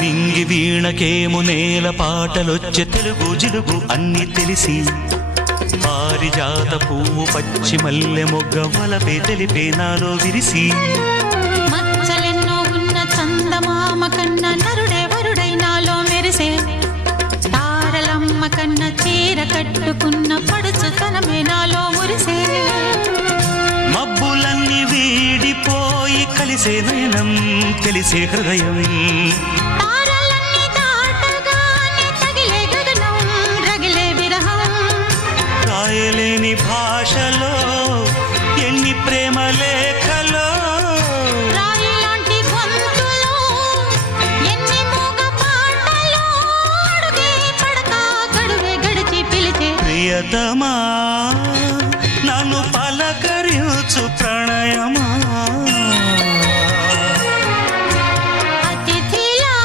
నింగి వీణకేము నేల పాటలొచ్చే తెలుగు జిలుగు అన్ని తెలిసి పారిజాత పువ్వు పచ్చి మల్లె మొగ్గ వలపే తెలిపే నాలో విరిసి మచ్చలెన్నో ఉన్న చందమామ కన్న నరుడే వరుడై నాలో మెరిసే తారలమ్మ కన్న చీర కట్టుకున్న పడుచుతనమే నాలో మురిసే మబ్బులన్నీ వీడిపోయి కలిసే నయనం తెలిసే హృదయం తారలన్నీ దాటగానే తగిలే గగనం రగిలే విరహం రాయలేని భాషలో ఎన్ని ప్రేమ లేఖలో రాయిలాంటి గొంతులో ఎన్ని మూగ పాటలో అడుగే పడక గడువే గడిచి పిలిచే ప్రియతమా నన్ను